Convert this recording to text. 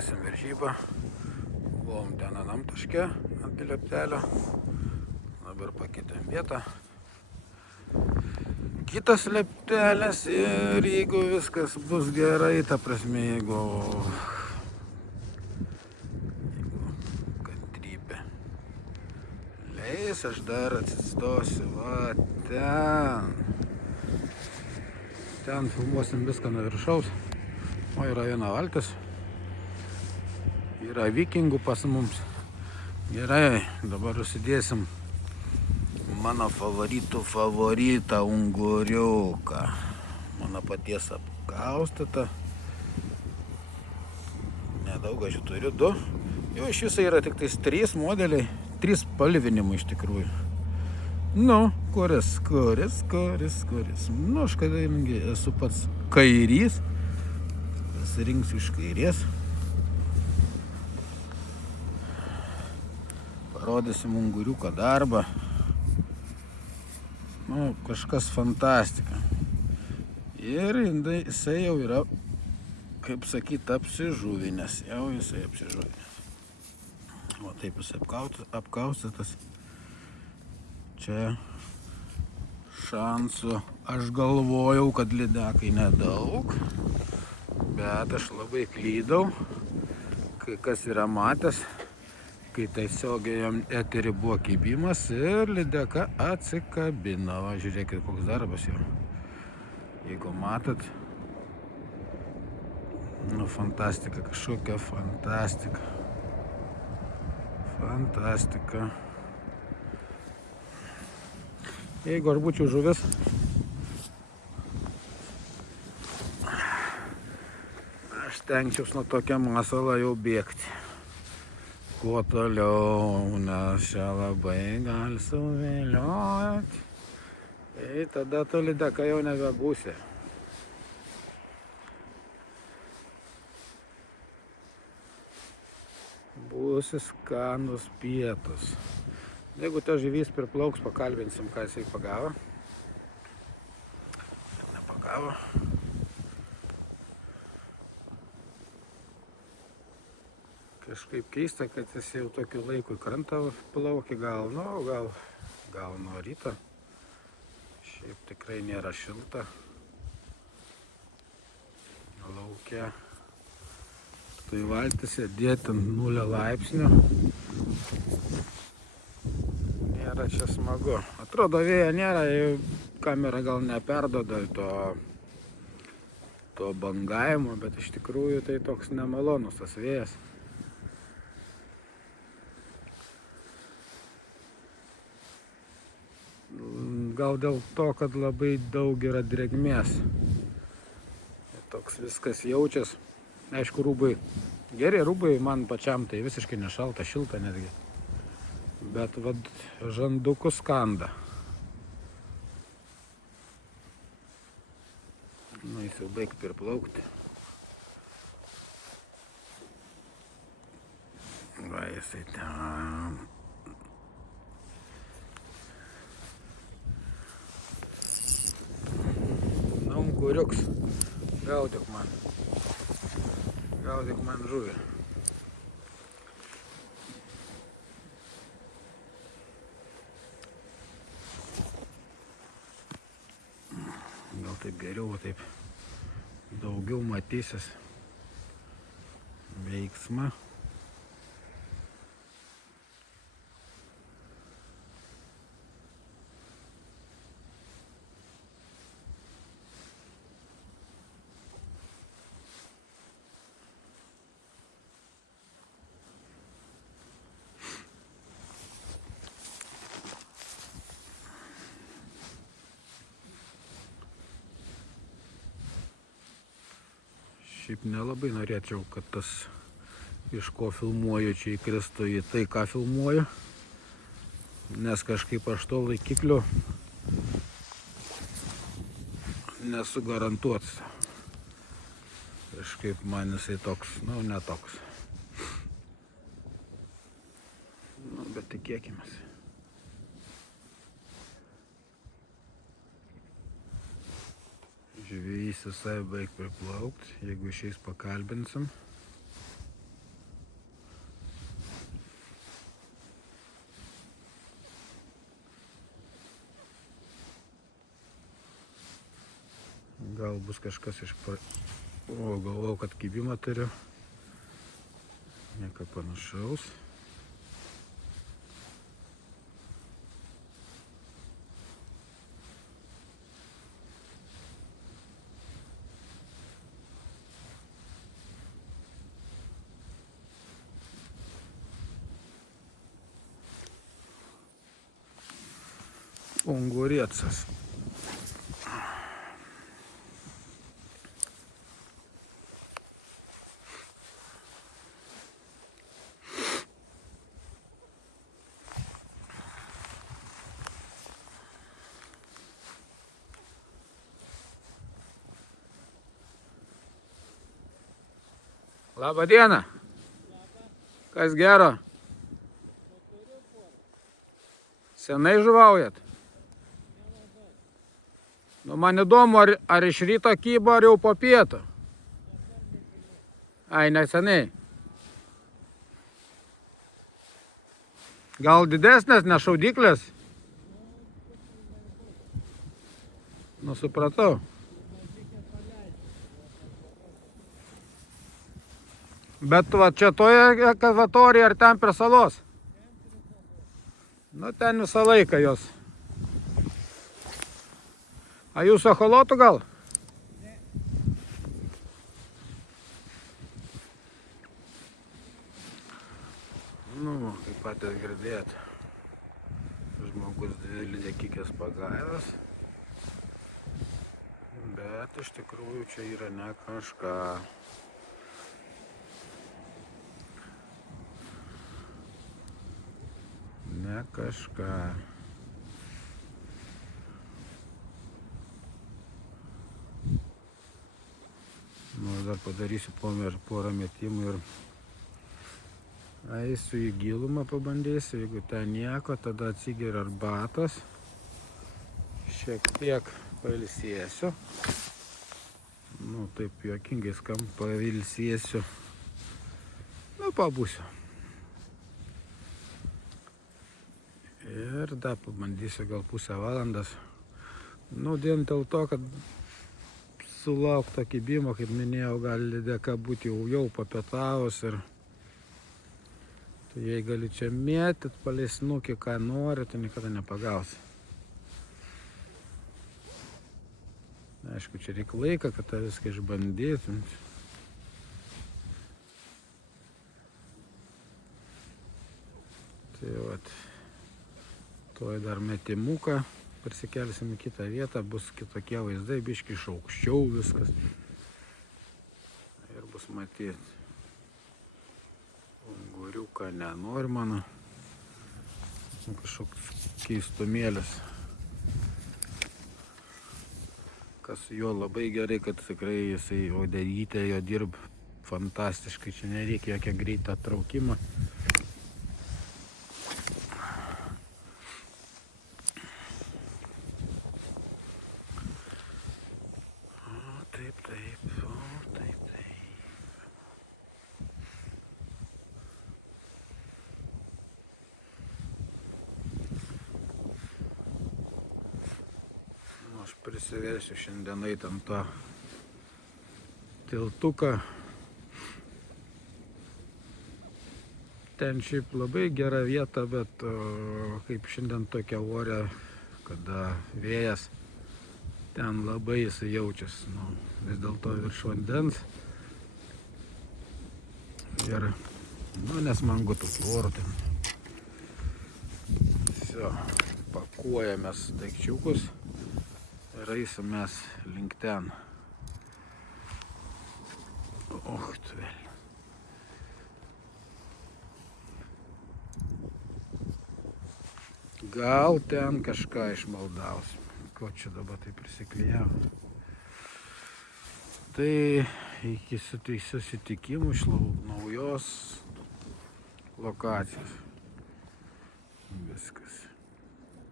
tęsim varžybą. Buvom ten anam taške ant lieptelio. Dabar pakeitėm vietą. Kitas lieptelis ir jeigu viskas bus gerai, ta prasme, jeigu kantrybė leis, aš dar atsistosiu va ten. Ten filmuosim viską nuo viršaus. O yra viena valtis. Yra vikingų pas mums. Gerai, dabar užsidėsim mano favoritą unguriuką. Mano paties apkaustytą. Nedaug aš turiu 2. Jau iš viso yra tik tais 3 modeliai. 3 spalvinimai iš tikrųjų. Nu, kuris. Nu, aš kadangi esu pats kairys. Pasirinksiu iš kairės. Parodysim unguriuko darbą. Nu, kažkas fantastika. Ir jisai jau yra, kaip sakyt, apsižuvinęs. Jau jisai apsižuvinęs. O taip jisai apkaustytas. Čia šansų. Aš galvojau, kad lydekai nedaug. Bet aš labai klydau. Kai kas yra matęs, kai tiesiogiai eterį buvo kibimas ir lydeka atsikabino. Va, žiūrėkit, koks darbas jau. Jeigu matot, nu, fantastika, kažkokia fantastika. Jeigu aš būčiau žuvis, aš tenkčiaus nuo tokio masalo jau bėgti. Kuo toliau, nes čia labai gali suvilioti. Tai tada tu lydeka jau nebebūsi. Būsi skanus pietus. Jeigu ta žuvys priplauks, pakalbinsim, ką jisai pagavo. Nepagavo. Kažkaip keista, kad jis jau tokiu laiku į krantą plaukia, gal nuo ryto. Šiaip tikrai nėra šilta. Laukia. Tai valtis sėdėti ant 0 laipsnių. Nėra čia smagu. Atrodo, vėjo nėra, kamera gal neperdoda to bangavimo, bet iš tikrųjų tai toks nemalonus tas vėjas. Gal dėl to, kad labai daug yra drėgmės. Toks viskas jaučias. Aišku, rūbai, geri rūbai, man pačiam tai visiškai nešalta, šilta netgi. Bet vad žandukus skanda. Nu, jis jau baig priplaukti. Va, jisai ten. Unguriuks, gaudyk man žuvį. Gal taip geriau, taip daugiau matysis veiksmą. Šiaip nelabai norėčiau, kad tas, iš ko filmuoju, čia įkristų į tai, ką filmuoju. Nes kažkaip aš to laikiklio nesu garantuotas. Kažkaip man jisai toks, nu, netoks. Nu, bet tikėkimės. Žvejys visai baig priplaukt, jeigu išeis pakalbinsim. gal bus kažkas iš... O, galvojau, kad kibimą turiu. Nieko panašaus. Unguriecas. Labą dieną. Kas gero? Senai žuvaujat? Nu, man įdomu, ar iš ryto kybo, ar jau po pietų? Ai, neseniai. Gal didesnės, ne šaudyklės? Nu, supratau. Bet va čia toje akvatorijoje ar ten prie salos? Nu, ten visą laiką jos. A jūsų echolotų gal? Ne. Nu, kaip patys girdėt, žmogus dvi lydekikės pagavęs. Bet iš tikrųjų čia yra ne kažką. Ne kažką. Nu, dar padarysiu porą metimų ir eisiu į gilumą, pabandysiu. Jeigu ten nieko, tada atsigeriu arbatos. Šiek tiek pailsėsiu. Nu, taip juokingai skamba, pailsėsiu. Nu, pabūsiu. Ir dar pabandysiu gal pusę valandas. Nu, dėl to, kad sulaukto kibimo, kaip minėjau, gali lydeka būti jau papietavus ir tu jei gali čia mėtyt, palei snukį, ką nori, tu niekada nepagausi. Aišku, čia reikia laiką, kad tą viską išbandytum. Tai vat, tuoj dar metimuką. Persikelsim į kitą vietą, bus kitokie vaizdai, biški iš aukščiau viskas. Ir bus matyti. Unguriuką nenori mano. Kažkoks keistumėlis. Kas jo labai gerai, kad tikrai jisai oderytė jo dirb fantastiškai. Čia nereikia jokio greitą traukimą. Aš prisiversiu šiandien eit ant tą tiltuką. Ten šiaip labai gera vieta, bet kaip šiandien tokia orė, kada vėjas, ten labai jisai jaučiasi. Nu, vis dėlto virš vandens. Ir, nu, nesmangu tų tvorų ten. Visio, pakuojamės daikčiukus. Ir eisim mes link ten. Och, tu velnias. Gal ten kažką išmaldausim. Ko čia dabar tai prisiklijau. Tai iki susitikimų iš naujos lokacijos. Viskas.